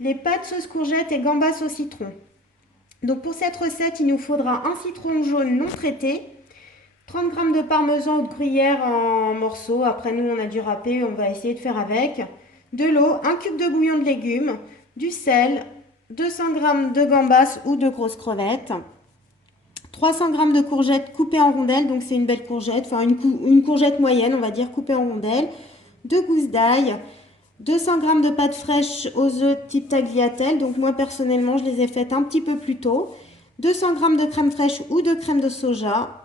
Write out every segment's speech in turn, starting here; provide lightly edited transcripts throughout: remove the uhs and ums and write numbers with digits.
les pâtes sauce courgette et gambas au citron. Donc pour cette recette, il nous faudra un citron jaune non traité, 30 g de parmesan ou de gruyère en morceaux. Après nous, on a dû râper, on va essayer de faire avec. De l'eau, un cube de bouillon de légumes, du sel, 200 g de gambas ou de grosses crevettes, 300 g de courgettes coupées en rondelles, donc c'est une belle courgette, enfin une courgette moyenne, on va dire, coupée en rondelles, 2 gousses d'ail, 200 g de pâtes fraîches aux œufs type tagliatelle, donc moi personnellement je les ai faites un petit peu plus tôt, 200 g de crème fraîche ou de crème de soja,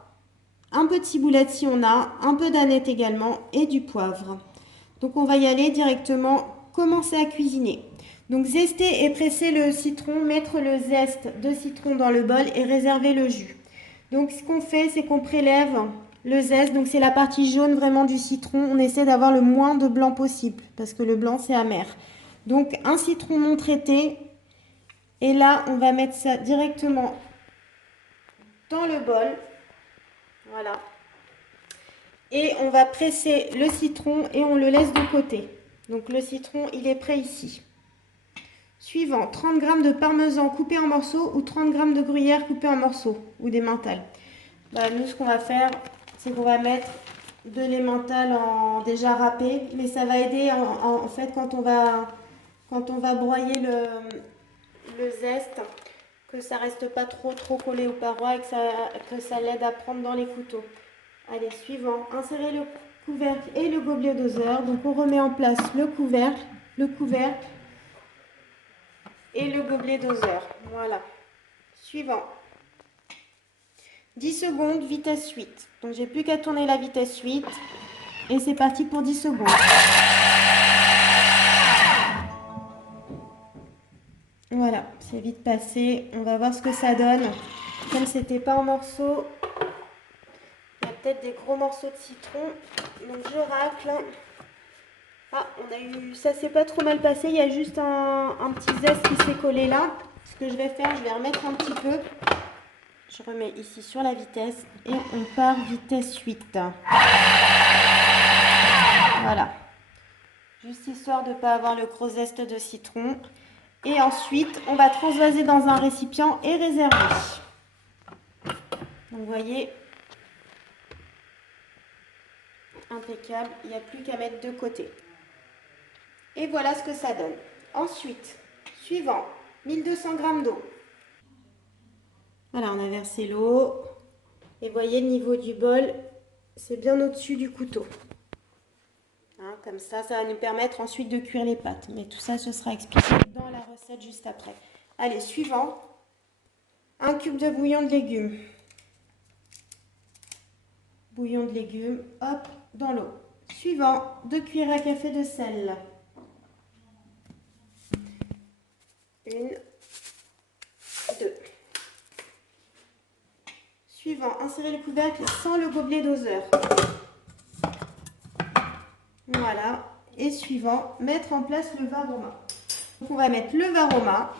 un peu de ciboulette si on a, un peu d'aneth également et du poivre. Donc on va y aller directement, commencer à cuisiner. Donc zester et presser le citron, mettre le zeste de citron dans le bol et réserver le jus. Donc ce qu'on fait, c'est qu'on prélève le zeste, donc c'est la partie jaune vraiment du citron. On essaie d'avoir le moins de blanc possible parce que le blanc c'est amer. Donc un citron non traité et là on va mettre ça directement dans le bol. Voilà. Et on va presser le citron et on le laisse de côté. Donc le citron, il est prêt ici. Suivant, 30 g de parmesan coupé en morceaux ou 30 g de gruyère coupé en morceaux ou d'emmental. Nous, ce qu'on va faire, c'est qu'on va mettre de l'emmental déjà râpé, mais ça va aider en fait quand on va broyer le zeste, que ça reste pas trop collé aux parois et que ça l'aide à prendre dans les couteaux. Allez, suivant, insérez le couvercle et le gobelet doseur. Donc on remet en place le couvercle et le gobelet doseur. Voilà. Suivant. 10 secondes, vitesse 8. Donc j'ai plus qu'à tourner la vitesse 8. Et c'est parti pour 10 secondes. Voilà, c'est vite passé. On va voir ce que ça donne. Comme c'était pas en morceaux, il y a peut-être des gros morceaux de citron. Donc je racle. Ah, ça s'est pas trop mal passé. Il y a juste un petit zeste qui s'est collé là. Ce que je vais faire, je vais remettre un petit peu. Je remets ici sur la vitesse et on part vitesse 8. Voilà. Juste histoire de ne pas avoir le gros zeste de citron. Et ensuite, on va transvaser dans un récipient et réserver. Donc, vous voyez, impeccable. Il n'y a plus qu'à mettre de côté. Et voilà ce que ça donne. Ensuite, suivant, 1200 g d'eau. Voilà, on a versé l'eau. Et vous voyez, le niveau du bol, c'est bien au-dessus du couteau. Hein, comme ça va nous permettre ensuite de cuire les pâtes. Mais tout ça, ce sera expliqué dans la recette juste après. Allez, suivant. Un cube de bouillon de légumes. Bouillon de légumes, hop, dans l'eau. Suivant, 2 cuillères à café de sel. Une, deux. Suivant, insérer le couvercle sans le gobelet doseur. Voilà. Et suivant, mettre en place le varoma. Donc on va mettre le varoma.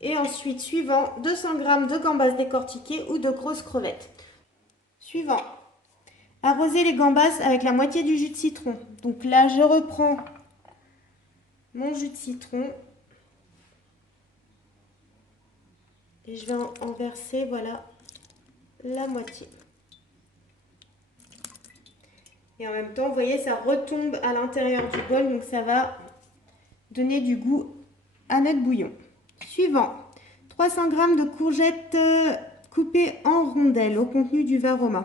Et ensuite, suivant, 200 g de gambas décortiquées ou de grosses crevettes. Suivant, arroser les gambas avec la moitié du jus de citron. Donc là, je reprends mon jus de citron. Et je vais en verser, voilà, la moitié. Et en même temps, vous voyez, ça retombe à l'intérieur du bol, donc ça va donner du goût à notre bouillon. Suivant, 300 g de courgettes coupées en rondelles au contenu du varoma.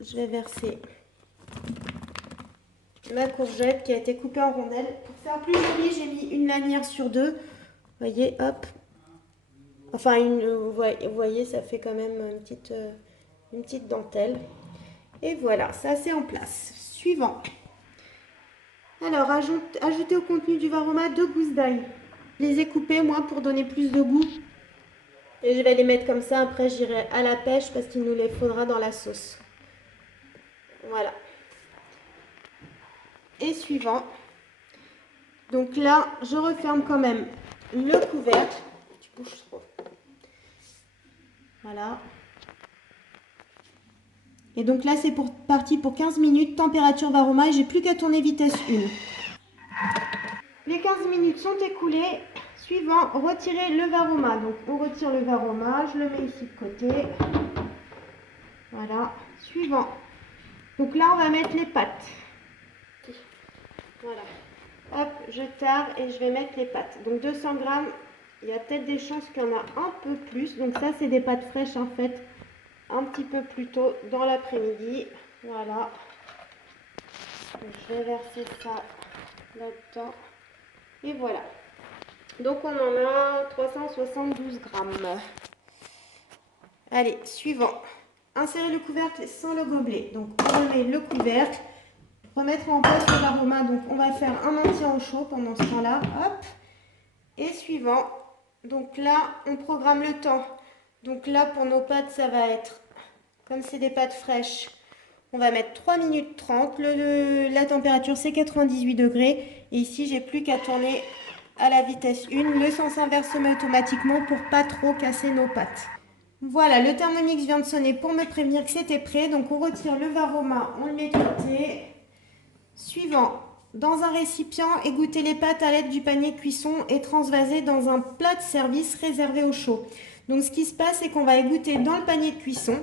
Je vais verser ma courgette qui a été coupée en rondelles. Pour faire plus joli, j'ai mis une lanière sur deux. Vous voyez, hop. Enfin, vous voyez, ça fait quand même une petite dentelle. Et voilà, ça c'est en place. Suivant. Alors, ajoutez au contenu du varoma 2 gousses d'ail. Je les ai coupées, moi, pour donner plus de goût. Et je vais les mettre comme ça. Après, j'irai à la pêche parce qu'il nous les faudra dans la sauce. Voilà. Et suivant. Donc là, je referme quand même le couvercle. Tu bouges trop. Voilà. Et donc là, c'est parti pour 15 minutes, température varoma, et j'ai plus qu'à tourner vitesse 1. Les 15 minutes sont écoulées. Suivant, retirer le varoma. Donc on retire le varoma, je le mets ici de côté. Voilà. Suivant. Donc là on va mettre les pâtes. Voilà. Hop, je tare et je vais mettre les pâtes. Donc 200 grammes, il y a peut-être des chances qu'il y en a un peu plus. Donc ça c'est des pâtes fraîches en fait, un petit peu plus tôt dans l'après-midi. Voilà. Je vais verser ça là-dedans. Et voilà. Donc on en a 372 grammes. Allez, suivant. Insérer le couvercle sans le gobelet. Donc on remet le couvercle. Remettre en place le varoma. Donc on va faire un entier au chaud pendant ce temps-là. Hop. Et suivant. Donc là, on programme le temps. Donc là, pour nos pâtes, ça va être, comme c'est des pâtes fraîches, on va mettre 3 minutes 30. La température, c'est 98 degrés. Et ici, j'ai plus qu'à tourner à la vitesse 1. Le sens inverse se met automatiquement pour pas trop casser nos pâtes. Voilà, le Thermomix vient de sonner pour me prévenir que c'était prêt. Donc on retire le varoma, on le met de côté. Suivant, dans un récipient, égoutter les pâtes à l'aide du panier cuisson et transvaser dans un plat de service réservé au chaud. Donc ce qui se passe, c'est qu'on va égoutter dans le panier de cuisson.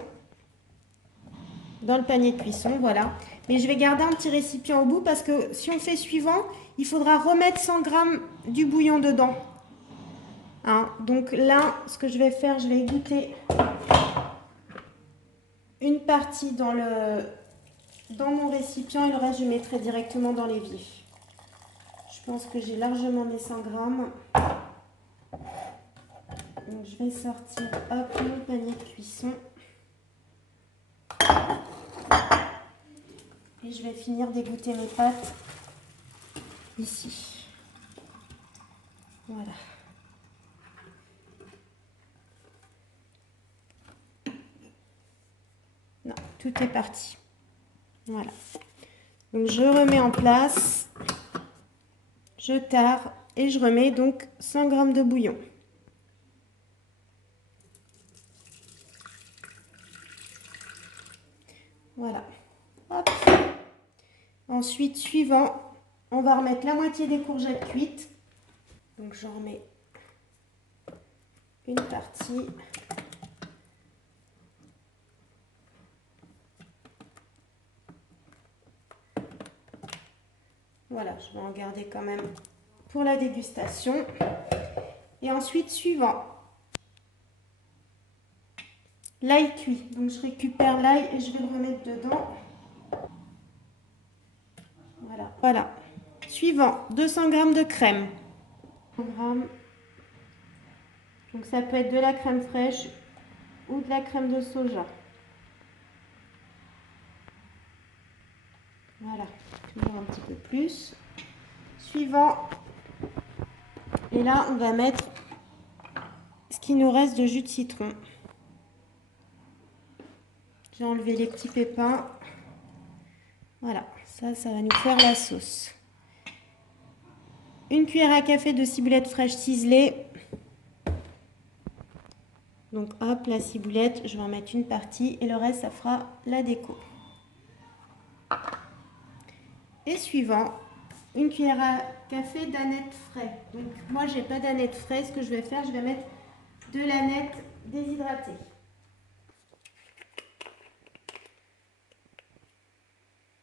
Dans le panier de cuisson, voilà. Mais je vais garder un petit récipient au bout parce que si on fait suivant, il faudra remettre 100 g du bouillon dedans. Hein, donc là, ce que je vais faire, je vais égoutter une partie dans mon récipient et le reste, je mettrai directement dans l'évier. Je pense que j'ai largement mes 100 grammes. Donc je vais sortir hop, mon panier de cuisson. Et je vais finir d'égoutter mes pâtes ici. Voilà. Non, tout est parti. Voilà. Donc je remets en place, je tare et je remets donc 100 g de bouillon. Voilà. Hop. Ensuite, suivant, on va remettre la moitié des courgettes cuites. Donc j'en remets une partie. Voilà, je vais en garder quand même pour la dégustation. Et ensuite, suivant, l'ail cuit. Donc je récupère l'ail et je vais le remettre dedans. Voilà. Voilà. Suivant, 200 g de crème. 100 g. Donc ça peut être de la crème fraîche ou de la crème de soja. Voilà, toujours un petit peu plus. Suivant, et là on va mettre ce qui nous reste de jus de citron. J'ai enlevé les petits pépins. Voilà, ça va nous faire la sauce. Une cuillère à café de ciboulette fraîche ciselée. Donc hop, la ciboulette, je vais en mettre une partie et le reste, ça fera la déco. Et suivant, une cuillère à café d'aneth frais. Donc moi, j'ai pas d'aneth frais. Ce que je vais faire, je vais mettre de l'aneth déshydratée.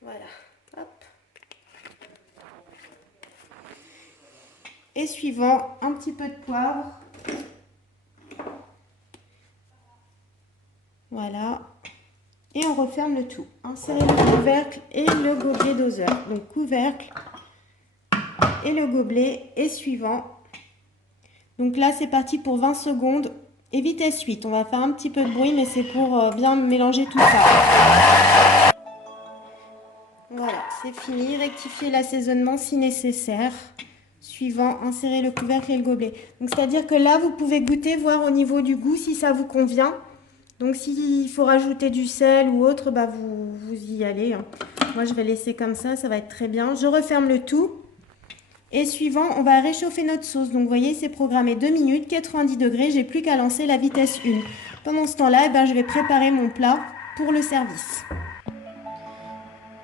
Voilà, hop. Et suivant, un petit peu de poivre. Voilà. Et on referme le tout. Insérez le couvercle et le gobelet doseur. Donc couvercle et le gobelet et suivant. Donc là, c'est parti pour 20 secondes et vitesse 8. On va faire un petit peu de bruit, mais c'est pour bien mélanger tout ça. Voilà, c'est fini. Rectifiez l'assaisonnement si nécessaire. Suivant, insérez le couvercle et le gobelet. Donc c'est-à-dire que là, vous pouvez goûter, voir au niveau du goût si ça vous convient. Donc s'il faut rajouter du sel ou autre, bah vous y allez. Hein. Moi je vais laisser comme ça va être très bien. Je referme le tout. Et suivant, on va réchauffer notre sauce. Donc vous voyez, c'est programmé 2 minutes, 90 degrés. J'ai plus qu'à lancer la vitesse 1. Pendant ce temps-là, je vais préparer mon plat pour le service.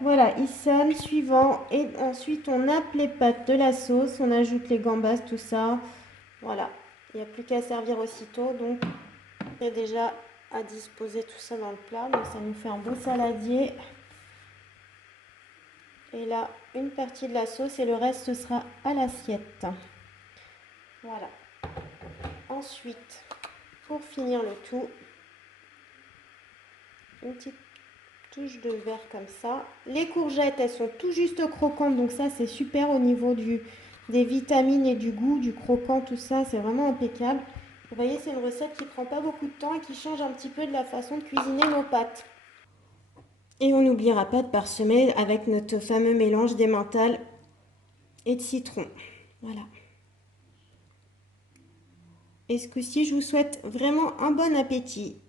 Voilà, il sonne, suivant. Et ensuite, on nappe les pâtes de la sauce. On ajoute les gambas, tout ça. Voilà, il n'y a plus qu'à servir aussitôt. Donc, il y a déjà à disposer tout ça dans le plat. Donc, ça nous fait un beau saladier. Et là, une partie de la sauce et le reste, ce sera à l'assiette. Voilà. Ensuite, pour finir le tout, une petite touche de verre comme ça. Les courgettes, elles sont tout juste croquantes, donc ça c'est super au niveau des vitamines et du goût, du croquant, tout ça, c'est vraiment impeccable. Vous voyez, c'est une recette qui prend pas beaucoup de temps et qui change un petit peu de la façon de cuisiner nos pâtes. Et on n'oubliera pas de parsemer avec notre fameux mélange d'emmental et de citron. Voilà. Et ce coup-ci, je vous souhaite vraiment un bon appétit.